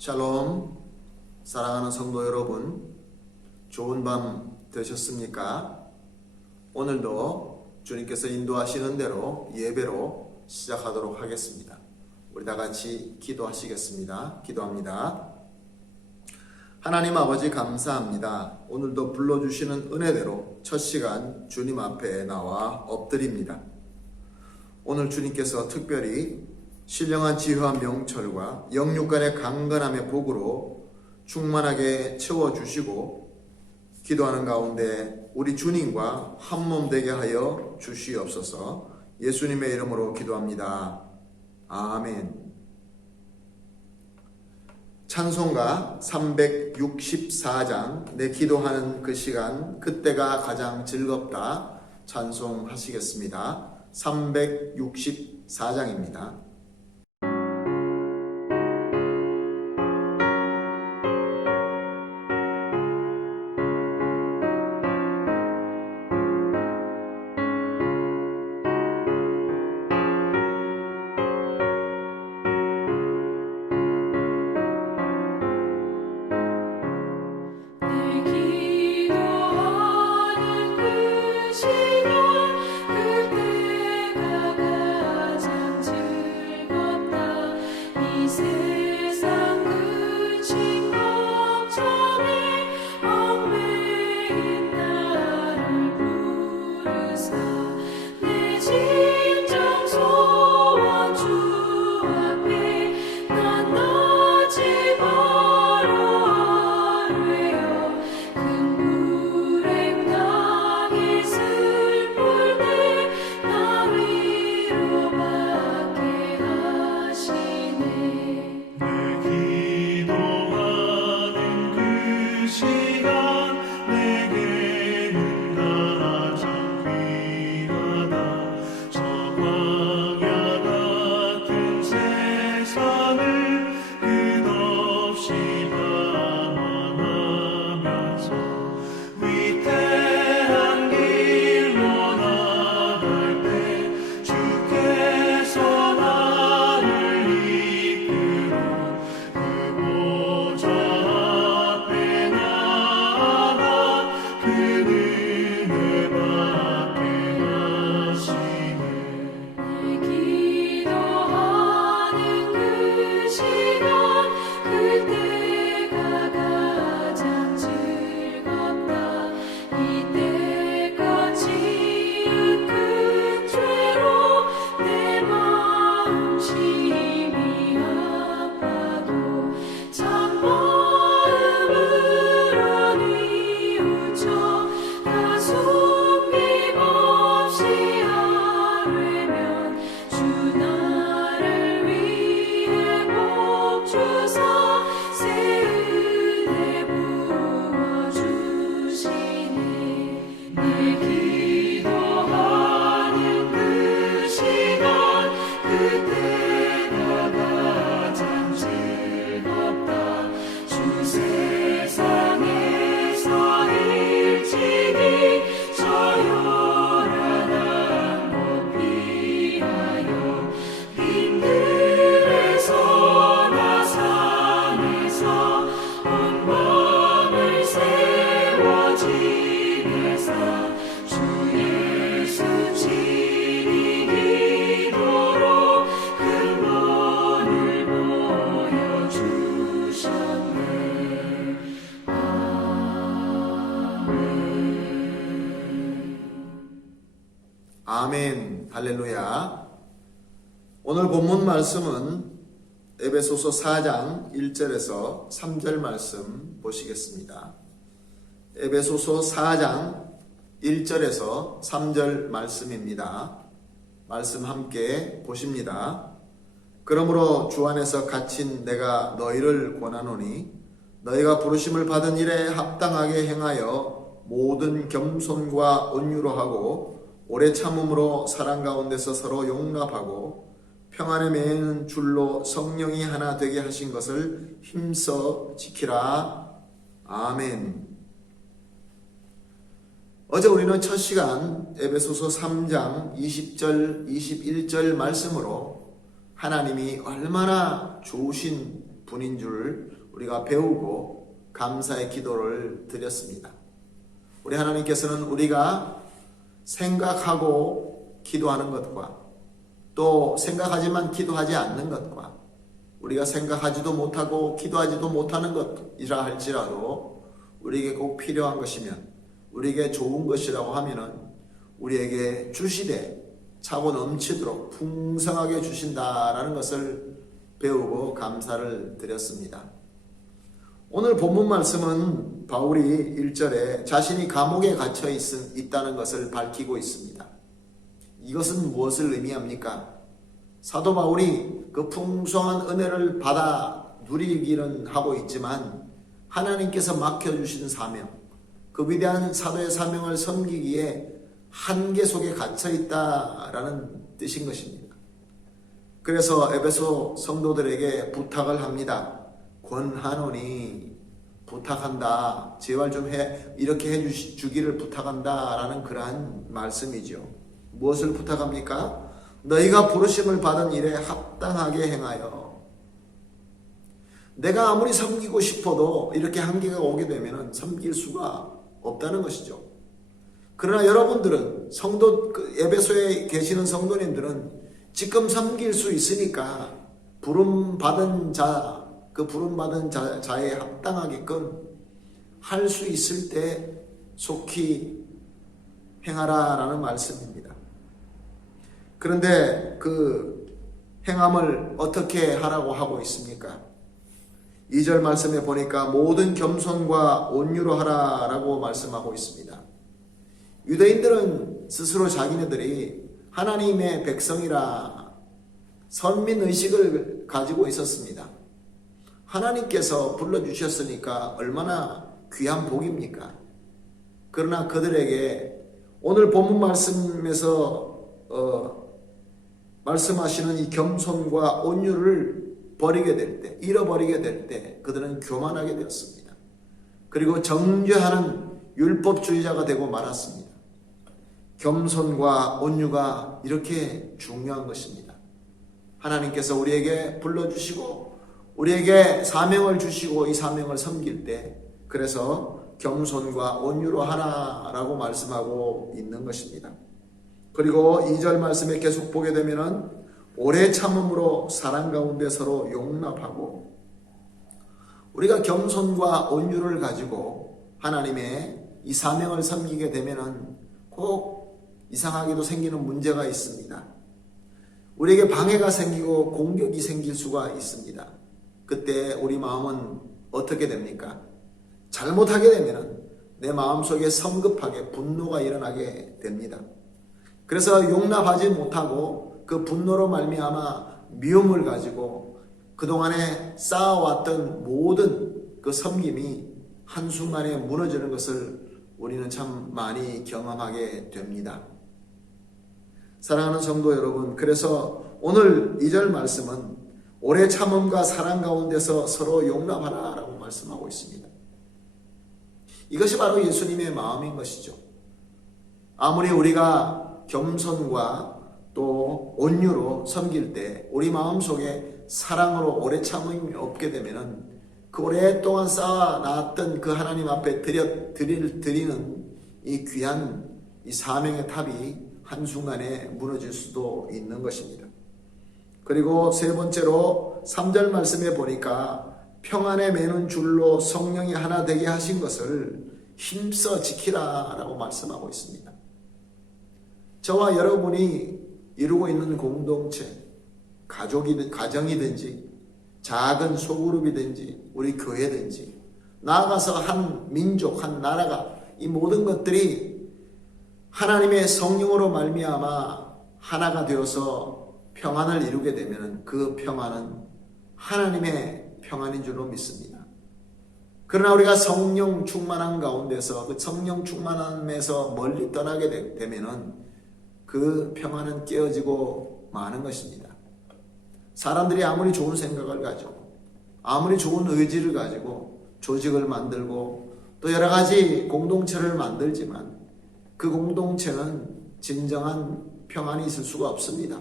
샬롬, 사랑하는 성도 여러분, 좋은 밤 되셨습니까? 오늘도 주님께서 인도하시는 대로 예배로 시작하도록 하겠습니다. 우리 다 같이 기도하시겠습니다. 기도합니다. 하나님 아버지 감사합니다. 오늘도 불러주시는 은혜대로 첫 시간 주님 앞에 나와 엎드립니다. 오늘 주님께서 특별히 신령한 지혜와 명철과 영육간의 강건함의 복으로 충만하게 채워주시고 기도하는 가운데 우리 주님과 한몸 되게 하여 주시옵소서. 예수님의 이름으로 기도합니다. 아멘. 찬송가 364장 내 기도하는 그 시간 그때가 가장 즐겁다 찬송하시겠습니다. 364장입니다. 아멘, 할렐루야. 오늘 본문 말씀은 에베소서 4장 1절에서 3절 말씀 보시겠습니다. 에베소서 4장 1절에서 3절 말씀입니다. 말씀 함께 보십니다. 그러므로 주 안에서 갇힌 내가 너희를 권하노니 너희가 부르심을 받은 일에 합당하게 행하여 모든 겸손과 온유로 하고 오래 참음으로 사랑 가운데서 서로 용납하고 평안에 매이는 줄로 성령이 하나 되게 하신 것을 힘써 지키라. 아멘. 어제 우리는 첫 시간 에베소서 3장 20절 21절 말씀으로 하나님이 얼마나 좋으신 분인 줄 우리가 배우고 감사의 기도를 드렸습니다. 우리 하나님께서는 우리가 생각하고 기도하는 것과 또 생각하지만 기도하지 않는 것과 우리가 생각하지도 못하고 기도하지도 못하는 것이라 할지라도 우리에게 꼭 필요한 것이면 우리에게 좋은 것이라고 하면은 우리에게 주시되 차고 넘치도록 풍성하게 주신다라는 것을 배우고 감사를 드렸습니다. 오늘 본문 말씀은 바울이 1절에 자신이 감옥에 갇혀 있다는 것을 밝히고 있습니다. 이것은 무엇을 의미합니까? 사도 바울이 그 풍성한 은혜를 받아 누리기는 하고 있지만 하나님께서 맡겨주신 사명, 그 위대한 사도의 사명을 섬기기에 한계 속에 갇혀 있다라는 뜻인 것입니다. 그래서 에베소 성도들에게 부탁을 합니다. 권하노니, 부탁한다, 제발 좀 이렇게 해주기를 부탁한다 라는 그러한 말씀이죠. 무엇을 부탁합니까? 너희가 부르심을 받은 일에 합당하게 행하여. 내가 아무리 섬기고 싶어도 이렇게 한계가 오게 되면 섬길 수가 없다는 것이죠. 그러나 여러분들은 에베소에 계시는 성도님들은 지금 섬길 수 있으니까 부름받은 자, 그 부름받은 자에 합당하게끔 할 수 있을 때 속히 행하라 라는 말씀입니다. 그런데 그 행함을 어떻게 하라고 하고 있습니까? 2절 말씀에 보니까 모든 겸손과 온유로 하라 라고 말씀하고 있습니다. 유대인들은 스스로 자기네들이 하나님의 백성이라 선민의식을 가지고 있었습니다. 하나님께서 불러주셨으니까 얼마나 귀한 복입니까? 그러나 그들에게 오늘 본문 말씀에서 말씀하시는 이 겸손과 온유를 버리게 될 때, 잃어버리게 될 때 그들은 교만하게 되었습니다. 그리고 정죄하는 율법주의자가 되고 말았습니다. 겸손과 온유가 이렇게 중요한 것입니다. 하나님께서 우리에게 불러주시고 우리에게 사명을 주시고 이 사명을 섬길 때 그래서 겸손과 온유로 하라라고 말씀하고 있는 것입니다. 그리고 2절 말씀에 계속 보게 되면은 오래 참음으로 사랑 가운데 서로 용납하고, 우리가 겸손과 온유를 가지고 하나님의 이 사명을 섬기게 되면은 꼭 이상하게도 생기는 문제가 있습니다. 우리에게 방해가 생기고 공격이 생길 수가 있습니다. 그때 우리 마음은 어떻게 됩니까? 잘못하게 되면은 내 마음속에 성급하게 분노가 일어나게 됩니다. 그래서 용납하지 못하고 그 분노로 말미암아 미움을 가지고 그동안에 쌓아왔던 모든 그 섬김이 한순간에 무너지는 것을 우리는 참 많이 경험하게 됩니다. 사랑하는 성도 여러분, 그래서 오늘 2절 말씀은 오래 참음과 사랑 가운데서 서로 용납하라 라고 말씀하고 있습니다. 이것이 바로 예수님의 마음인 것이죠. 아무리 우리가 겸손과 또 온유로 섬길 때 우리 마음속에 사랑으로 오래 참음이 없게 되면은 그 오랫동안 쌓아놨던 그 하나님 앞에 드리는 이 귀한 이 사명의 탑이 한순간에 무너질 수도 있는 것입니다. 그리고 세 번째로 3절 말씀에 보니까 평안에 매는 줄로 성령이 하나 되게 하신 것을 힘써 지키라 라고 말씀하고 있습니다. 저와 여러분이 이루고 있는 공동체, 가정이든지 작은 소그룹이든지 우리 교회든지 나아가서 한 민족, 한 나라가 이 모든 것들이 하나님의 성령으로 말미암아 하나가 되어서 평안을 이루게 되면 그 평안은 하나님의 평안인 줄로 믿습니다. 그러나 우리가 성령 충만한 가운데서 그 성령 충만함에서 멀리 떠나게 되면은 그 평안은 깨어지고 마는 것입니다. 사람들이 아무리 좋은 생각을 가지고 아무리 좋은 의지를 가지고 조직을 만들고 또 여러 가지 공동체를 만들지만 그 공동체는 진정한 평안이 있을 수가 없습니다.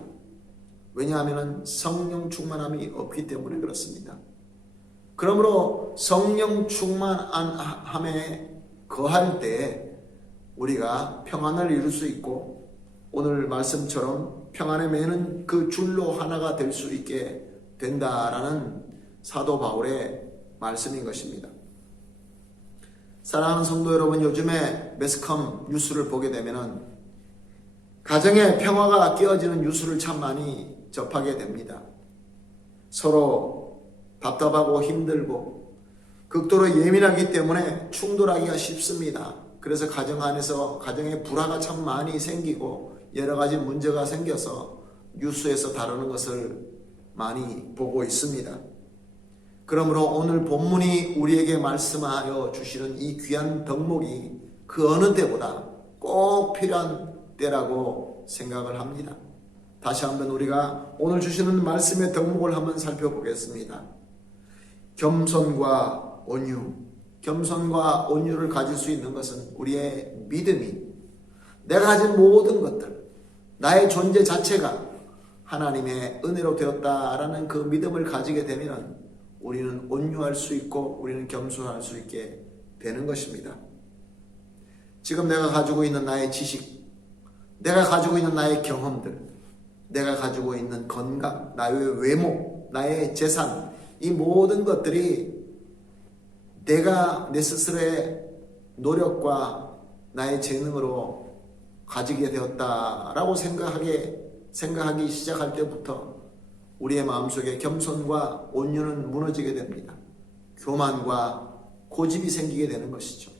왜냐하면 성령 충만함이 없기 때문에 그렇습니다. 그러므로 성령 충만함에 거할 때 우리가 평안을 이룰 수 있고 오늘 말씀처럼 평안에 매는 그 줄로 하나가 될 수 있게 된다라는 사도 바울의 말씀인 것입니다. 사랑하는 성도 여러분, 요즘에 매스컴 뉴스를 보게 되면은 가정의 평화가 깨어지는 뉴스를 참 많이 접하게 됩니다. 서로 답답하고 힘들고 극도로 예민하기 때문에 충돌하기가 쉽습니다. 그래서 가정 안에서 가정의 불화가 참 많이 생기고 여러 가지 문제가 생겨서 뉴스에서 다루는 것을 많이 보고 있습니다. 그러므로 오늘 본문이 우리에게 말씀하여 주시는 이 귀한 덕목이 그 어느 때보다 꼭 필요한 때라고 생각을 합니다. 다시 한번 우리가 오늘 주시는 말씀의 덕목을 한번 살펴보겠습니다. 겸손과 온유. 겸손과 온유를 가질 수 있는 것은 우리의 믿음이 내가 가진 모든 것들, 나의 존재 자체가 하나님의 은혜로 되었다라는 그 믿음을 가지게 되면 우리는 온유할 수 있고 우리는 겸손할 수 있게 되는 것입니다. 지금 내가 가지고 있는 나의 지식, 내가 가지고 있는 나의 경험들, 내가 가지고 있는 건강, 나의 외모, 나의 재산, 이 모든 것들이 내가 내 스스로의 노력과 나의 재능으로 가지게 되었다라고 생각하기 시작할 때부터 우리의 마음속에 겸손과 온유는 무너지게 됩니다. 교만과 고집이 생기게 되는 것이죠.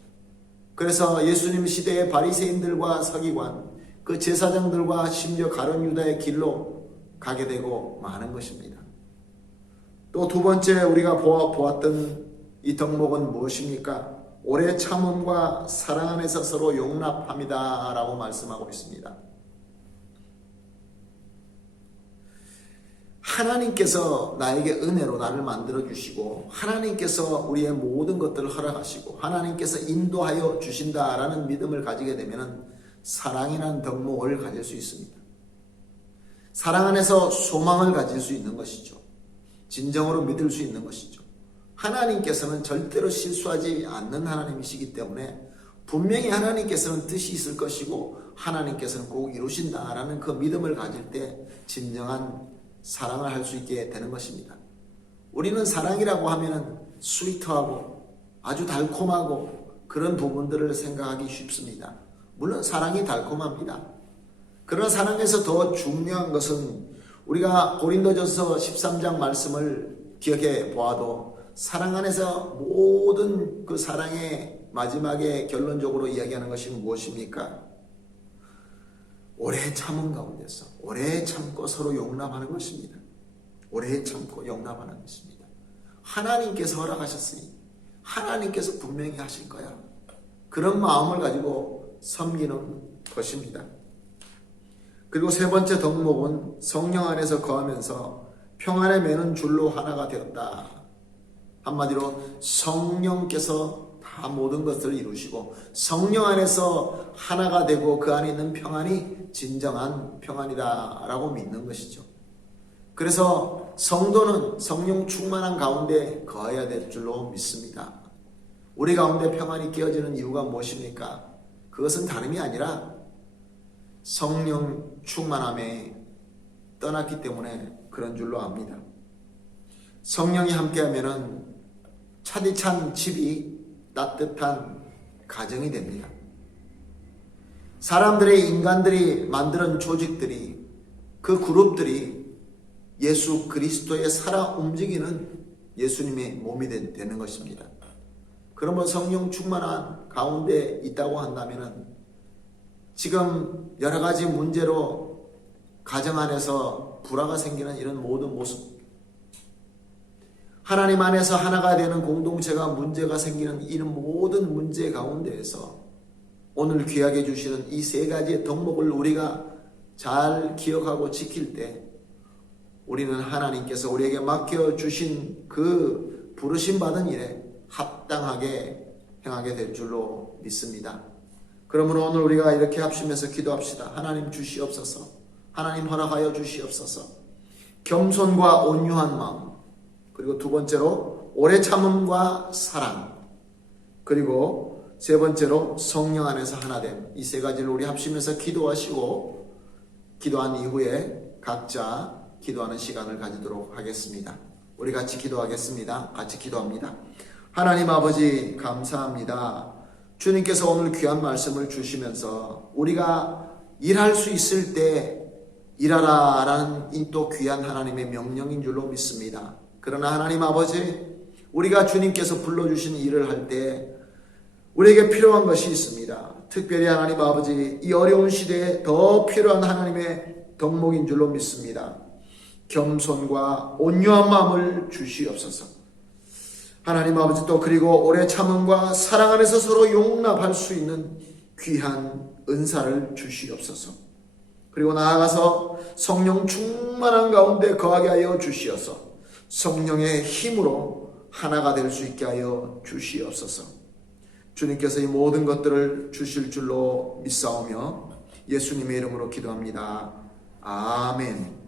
그래서 예수님 시대의 바리새인들과 서기관, 그 제사장들과 심지어 가룟 유다의 길로 가게 되고 마는 것입니다. 또 두 번째 우리가 보았던 이 덕목은 무엇입니까? 오래 참음과 사랑 안에서 서로 용납합니다 라고 말씀하고 있습니다. 하나님께서 나에게 은혜로 나를 만들어 주시고 하나님께서 우리의 모든 것들을 허락하시고 하나님께서 인도하여 주신다라는 믿음을 가지게 되면 사랑이라는 덕목을 가질 수 있습니다. 사랑 안에서 소망을 가질 수 있는 것이죠. 진정으로 믿을 수 있는 것이죠. 하나님께서는 절대로 실수하지 않는 하나님이시기 때문에 분명히 하나님께서는 뜻이 있을 것이고 하나님께서는 꼭 이루신다라는 그 믿음을 가질 때 진정한 사랑을 할 수 있게 되는 것입니다. 우리는 사랑이라고 하면 스위트하고 아주 달콤하고 그런 부분들을 생각하기 쉽습니다. 물론 사랑이 달콤합니다. 그러나 사랑에서 더 중요한 것은 우리가 고린도전서 13장 말씀을 기억해 보아도 사랑 안에서 모든 그 사랑의 마지막에 결론적으로 이야기하는 것이 무엇입니까? 오래 참은 가운데서 오래 참고 서로 용납하는 것입니다. 오래 참고 용납하는 것입니다. 하나님께서 허락하셨으니 하나님께서 분명히 하실 거야. 그런 마음을 가지고 섬기는 것입니다. 그리고 세 번째 덕목은 성령 안에서 거하면서 평안에 매는 줄로 하나가 되었다. 한마디로 성령께서 다 모든 것을 이루시고 성령 안에서 하나가 되고 그 안에 있는 평안이 진정한 평안이다라고 믿는 것이죠. 그래서 성도는 성령 충만한 가운데 거해야 될 줄로 믿습니다. 우리 가운데 평안이 깨어지는 이유가 무엇입니까? 그것은 다름이 아니라 성령 충만함에 떠났기 때문에 그런 줄로 압니다. 성령이 함께하면은 차디찬 집이 따뜻한 가정이 됩니다. 사람들의 인간들이 만드는 조직들이 그 그룹들이 예수 그리스도의 살아 움직이는 예수님의 몸이 되는 것입니다. 그러면 성령 충만한 가운데 있다고 한다면 지금 여러 가지 문제로 가정 안에서 불화가 생기는 이런 모든 모습, 하나님 안에서 하나가 되는 공동체가 문제가 생기는 이런 모든 문제 가운데에서 오늘 귀하게 주시는 이 세 가지의 덕목을 우리가 잘 기억하고 지킬 때 우리는 하나님께서 우리에게 맡겨주신 그 부르심 받은 일에 합당하게 행하게 될 줄로 믿습니다. 그러므로 오늘 우리가 이렇게 합심해서 기도합시다. 하나님 주시옵소서. 하나님 허락하여 주시옵소서. 겸손과 온유한 마음, 그리고 두 번째로 오래 참음과 사랑, 그리고 세 번째로 성령 안에서 하나됨, 이 세 가지를 우리 합심해서 기도하시고 기도한 이후에 각자 기도하는 시간을 가지도록 하겠습니다. 우리 같이 기도하겠습니다. 같이 기도합니다. 하나님 아버지 감사합니다. 주님께서 오늘 귀한 말씀을 주시면서 우리가 일할 수 있을 때 일하라 라는 이 또 귀한 하나님의 명령인 줄로 믿습니다. 그러나 하나님 아버지, 우리가 주님께서 불러주신 일을 할 때 우리에게 필요한 것이 있습니다. 특별히 하나님 아버지, 이 어려운 시대에 더 필요한 하나님의 덕목인 줄로 믿습니다. 겸손과 온유한 마음을 주시옵소서. 하나님 아버지, 또 그리고 오래 참음과 사랑 안에서 서로 용납할 수 있는 귀한 은사를 주시옵소서. 그리고 나아가서 성령 충만한 가운데 거하게 하여 주시어서 성령의 힘으로 하나가 될 수 있게 하여 주시옵소서. 주님께서 이 모든 것들을 주실 줄로 믿사오며 예수님의 이름으로 기도합니다. 아멘.